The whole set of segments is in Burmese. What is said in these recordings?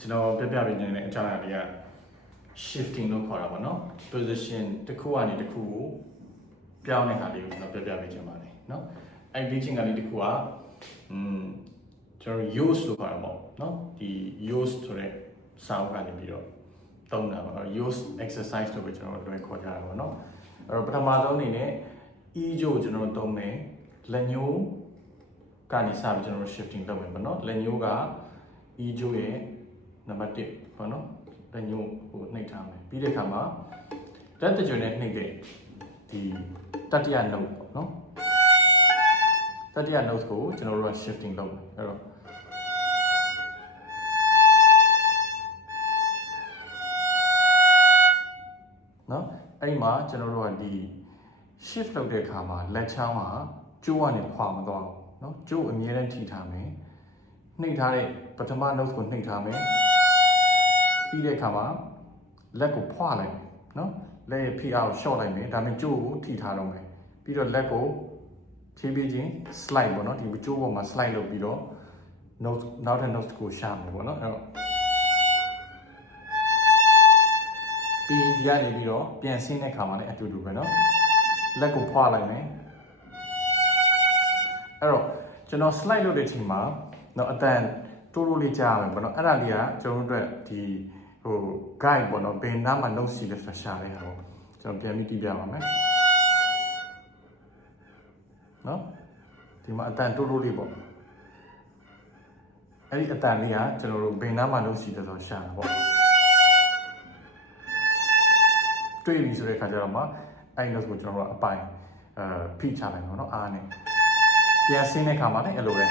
ကျွန်တော်ပြပြပေးနေတဲ့အကြောင်းအရာတွေက shifting လို့ခေါ်တာပေါ့နော် position တစ်ခုကနေတစ်ခုကိုပြောင်းတဲ့ဟာလေးကိုကျွန်တော်ပြပြပေးချင်ပါတယ်เนาะအဲ့ဒီချင်းကလေးတစ်ခုကကျွန်တော် use လို့ခေါ်တာပေါ့နော်ဒီ use ဆိုတဲ့စာအုပ်ကနေပြီးတော့သုံးတာပေါ့ use exercise လို့ပဲကျွန်တော်တို့ခေါ်ကြတာပေါ့နော်အဲ့တော့ပထမဆုံးအနေနဲ့ e ကျိုးကျွန်တော်သုံးမယ်လက်ညှိုးကနေစပြီးကျွန်တော် shifting လုပ်မယ်ပေါ့နော်လက်ညှိုးက e ကျိုးရဲ့နံပါတ်1ပေါ့နော်လက်ညှိုးကိုနှိပ်ထားမယ်ပြီးတဲ့အခါမှာလက်တကြွနဲ့နှိပ်တဲ့ဒီတတိယ note ပေါ့နော်တတိယ note ကိုကျွန်တော်တို့က shifting လုပ်မယ်အဲ့တော့နော်အဲ့ဒီမှာကျွန်တော်တို့ကဒီ shift လုပ်တဲ့အခါမှာလက်ချောင်းကကျိုးကနေခွာမသွားဘူးเนาะကျိုးအမြဲတမ်းထိထားမယ်နှိပ်ထားတဲ့ပထမ note ကိုနှိပ်ထားမယ်ပြီးတဲ့အခါမှာလက်ကိုဖွာလိုက်မယ်เนาะလက်ရဲ့ဖိအားကို short လိုက်မယ်ဒါပေမဲ့ကျိုးကိုထိထားတော့မယ်ပြီးတော့လက်ကိုဖြည်းဖြည်းချင်း slide ပေါ့เนาะဒီကျိုးပေါ်မှာ slide လုပ်ပြီးတော့ note နောက်ထပ် note ကိုရှာမယ်ပေါ့เนาะအဲ့တော့ပြီးဒီကနေပြီးတော့ပြန်ဆင်းတဲ့ခါမှာလည်းအတူတူပဲเนาะလက်ကိုဖွာလိုက်မယ်အဲ့တော့ကျွန်တော် slide လုပ်တဲ့အချိန်မှာเนาะအတန်တိုးတိုးလေးကြားရမယ်ပေါ့เนาะအဲ့ဒါလေးကကျွန်တော်တို့အတွက်ဒီguide ပေါ့เนาะဘယ်နားမှာ note ရှိလဲဆိုတာရှာတဲ့ဟာပေါ့ကျွန်တော်ပြန်ပြီးကြည့်ပြပါမယ်เนาะဒီမှာအတန်တိုးတိုးလေးပေါ့အဲ့ဒီအတန်လေးကကျွန်တော်တို့ဘယ်နားမှာ note ရှိလဲဆိုတော့ရှာတာပေါ့တွေ့ပြီဆိုတဲ့ခါကျတော့မှအဲ့ note ကိုကျွန်တော်တို့အပိုင်ဖိချလိုက်ပါတော့အားနဲ့ပြန်ဆင်းတဲ့ခါမှာလည်းအဲ့လိုပဲ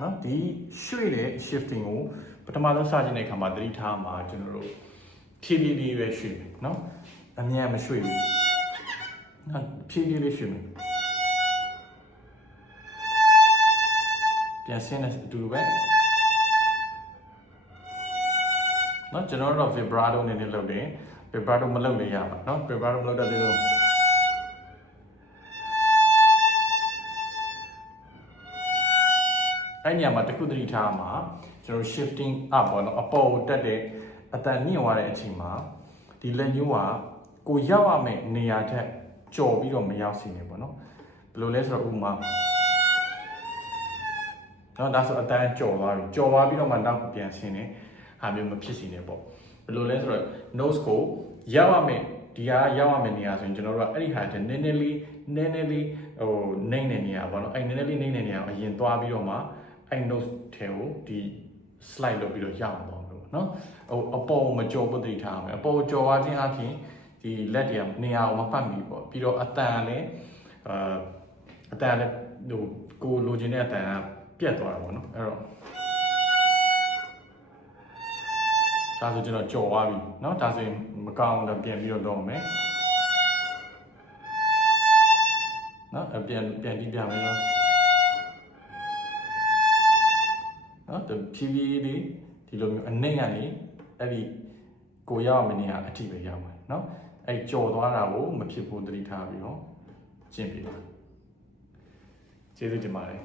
နော်ဒီရွှေ့တဲ့ shifting ကိုပထမဆုံးစခြင်းတဲ့ခါမှာသတိထားမှာကျွန်တော်တို့ဖြည်းဖြည်းလေးပဲရွှေ့မယ်နော်အများမရွှေ့ဘူးနော်ဖြည်းဖြည်းလေးရွှေ့မယ်ပြန်ဆင်းတဲ့အတူတူပဲနော်ကျွန်တော်တို့ vibrato နဲ့လုပ်တယ် vibrato မလုပ်လည်းရပါနော် vibrato မလုပ်တတ်သေးလို့အဲ့ညမှာတခုတတိထားမှာကျွန်တော် shifting up ပေါ့နော်အပေါ်ကိုတက်တဲ့အတန်မြင့်သွားတဲ့အချိန်မှာဒီလက်ညှိုးကကိုရောက်ရမယ့်နေရာထက်ကျော်ပြီးတော့မရောက်စီနေပေါ့နော်ဘယ်လိုလဲဆိုတော့ဥပမာနော်ဒါဆိုအတန်ကျော်သွားပြီကျော်သွားပြီးတော့မှနောက်ပြန်ဆင်းနေဟာမျိုးမဖြစ်စီနေပေါ့ဘယ်လိုလဲဆိုတော့ nose ကိုရောက်ရမယ့်ဒီဟာရောက်ရမယ့်နေရာဆိုရင်ကျွန်တော်တို့ကအဲ့ဒီဟာတည်းနည်းနည်းလေးနှိမ့်တဲ့နေရာပေါ့နော်အဲ့နည်းနည်းလေးနှိမ့်တဲ့နေရာကိုအရင်သွားပြီးတော့မှအဲ့ note ထဲကိုဒီ slide လုပ်ပြီးတော့ရအောင်ပေါ့နော်အပေါ်မကြော်ပုတ်တိထားအောင်အပေါ်ကြော်သွားခြင်းအပြင်ဒီလက်တွေကနေရာကိုမပတ်မိပေါ့ပြီးတော့အတန်လည်းကိုလိုချင်တဲ့အတန်ကပြတ်သွားတာပေါ့နော်အဲ့တော့ဒါဆိုကျွန်တော်ကြော်သွားပြီเนาะဒါဆိုရင်မကောင်းတော့ပြန်ပြီးတော့လုပ်မယ်เนาะပြန်ကြည့်ပြမယ်နော်နော်တဖြည်းဖြည်းလေးဒီလိုမျိုးအနှိမ့်ကနေအဲ့ဒီကိုရောက်မနေရအထိပဲရောက်မှာเนาะအဲ့ကြော်သွားတာကိုမဖြစ်ဖို့သတိထားပြီးတော့ကျင့်ပြပါကျေးဇူးတင်ပါတယ်